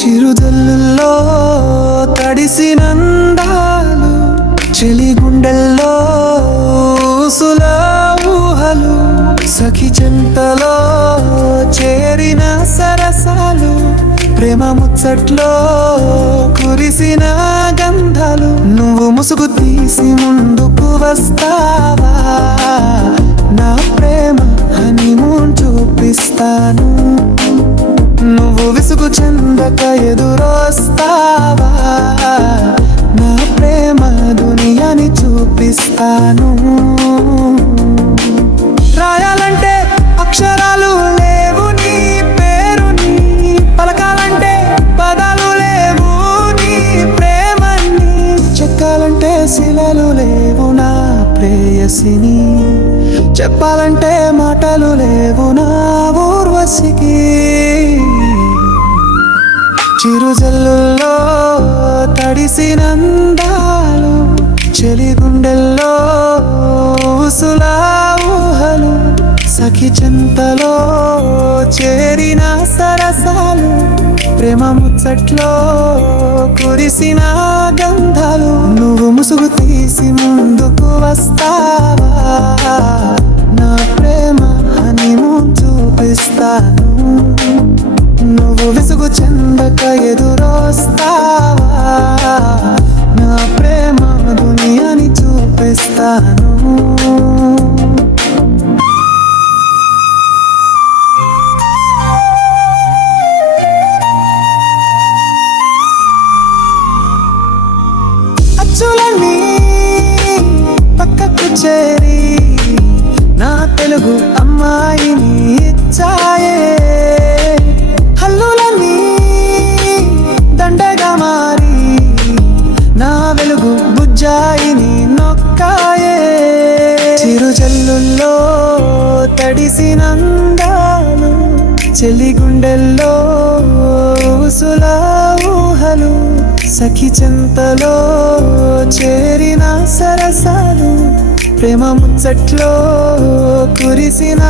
చిరుజల్లుల్లో తడిసినందాలు, చెలి గుండెల్లో ఊసుల ఊహలు, సఖి చెంతలో చేరిన సరసాలు, ప్రేమ ముచ్చట్లో కురిసిన గంధాలు. నువ్వు ముసుగు తీసి ముందుకు వస్తావా, నా ప్రేమ హనీమూన్ చూపిస్తాను. నువ్వు విసుగు చెందక ఎదురొస్తావా, నా ప్రేమ దునియాని చూపిస్తాను. రాయాలంటే అక్షరాలు లేవు నీ పేరుని, పలకాలంటే పదాలు లేవు నీ ప్రేమని, చెక్కాలంటే శిలలు లేవు నా ప్రేయసిని, చెప్పాలంటే మాటలు లేవు నా ఊర్వశికి. చిరుజల్లుల్లో తడిసినందాలు, చెలి గుండెల్లో ఊసుల ఊహలు, సఖి చెంతలో చేరిన సరసాలు, ప్రేమ ముచ్చట్లో కురిసిన గంధాలు. నువ్వు ముసుగు తీసి ముందుకు వస్తావా, నా ప్రేమ హనీమూన్ చూపిస్తాను. నువ్వు విసుగు చెందక ఎదురొస్తావా, నా ప్రేమ దునియాని చూపిస్తాను. అచ్చులన్నీ పక్కకు చేరి నా తెలుగు అమ్మాయిని ఇచ్చాయే, హల్లులన్నీ దండగా మారి నా వెలుగు బుజ్జాయిని నొక్కాయే. చిరుజల్లుల్లో తడిసినందాలు, చెలి గుండెల్లో ఊసుల ఊహలు, సఖి చెంతలో చేరిన సరసాలు, ప్రేమ ముచ్చట్లో కురిసిన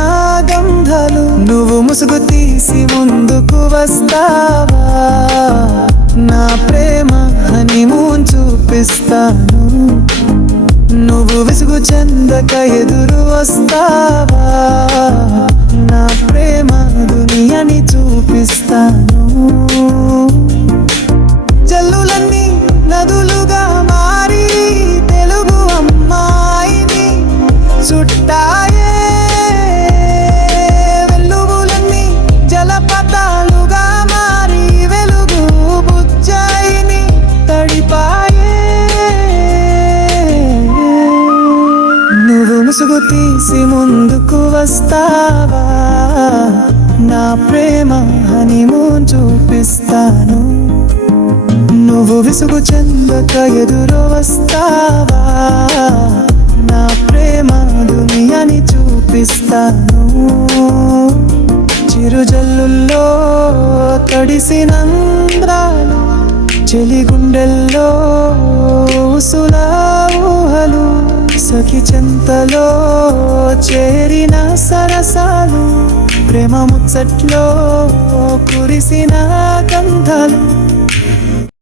గంధాలు. నువ్వు ముసుగు తీసి ముందుకు వస్తావా, నా ప్రేమ హనీమూన్ చూపిస్తాను. నువ్వు విసుగు చెందక ఎదురు వస్తావా, నా ప్రేమ దునియాని చూపిస్తాను. జల్లులన్నీ నదులుగా మారి తెలుగు అమ్మాయిని చుట్టాయే, వెల్లువలన్నీ జలపాతాలుగా మారి వెలుగు బుజ్జాయిని తడిపాయే. నువ్వు ముసుగు తీసి ముందుకు వస్తావా, నా ప్రేమ హనీమూన్ చూపిస్తాను. నువ్వు విసుగు చెందక ఎదురు వస్తావా, నా ప్రేమ దునియాని చూపిస్తాను. చిరుజల్లుల్లో తడిసినంద్రాలు, చెలి గుండెల్లో ఊసుల ఊహలు, సఖి చెంతలో చేరిన సరసాలు, ప్రేమ ముచ్చట్లో కురిసిన గంధాలు.